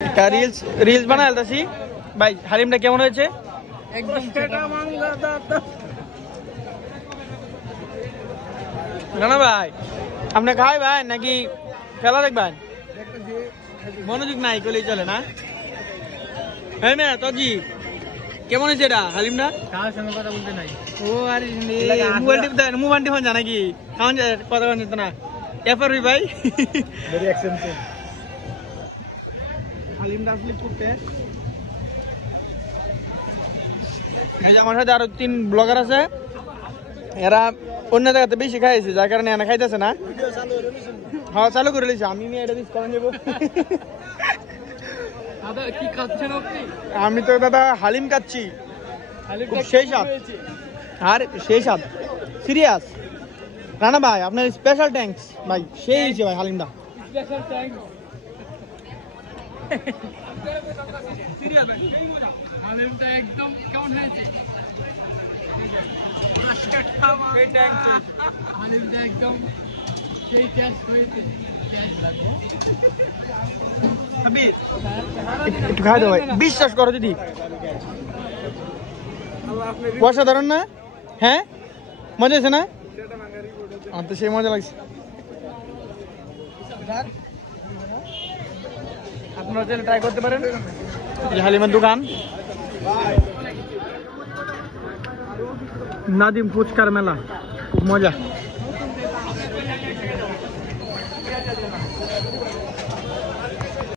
Reels reels বানাই আলতাছি ভাই। হালিমটা কেমন হয়েছে? একদম না ভাই আপনি খাই ভাই নাকি খেলা দেখবেন? মনোযোগ নাই কলেই চলে না। হ্যাঁ না তজি কেমন হয়েছে এটা হালিমটা? কার সঙ্গে কথা বলতে নাই। ও আরে মোবাইল টিপ দেন, মোবাইল টিপ জানা কি খাওয়ান যায় কথা বলতে যেত না এফআর ভাই। ভেরি এক্সপেন্সিভ হালিমটা আসলে খুব টেস্ট। এই যে আমার সাথে আরো 3 ব্লগার আছে, এরা অন্য জায়গাতে বেশি খাইছে যার কারণে এনে খাইতেছে না। হ্যাঁ চালু করে লিছি আমি এটা দিস করেন যাবো। দাদা কি খাচ্ছেন আপনি? আমি তো দাদা হালিম খাচ্ছি, খুব সেই স্বাদ। আর সেই স্বাদ সিরিয়াস। রানা ভাই আপনার স্পেশাল থ্যাঙ্কস ভাই, সেই হয়েছে ভাই হালিমটা। Special thanks. সিরিয়াস ভাই সেই মজা। হালিমটা একদম কেমন হয়েছে? সেই থ্যাঙ্কস। হালিমটা একদম সেই টেস্ট হয়েছে। একটু খাই দাও ভাই, বিশ্বাস করো দিদি অসাধারণ না? হ্যাঁ মজা হয়েছে না? আমার তো সেই মজা লাগছে। আপনারা চাইলে ট্রাই করতে পারেন, এই হালিমের দোকান নাদিম ফুচকার মেলা, খুব মজা।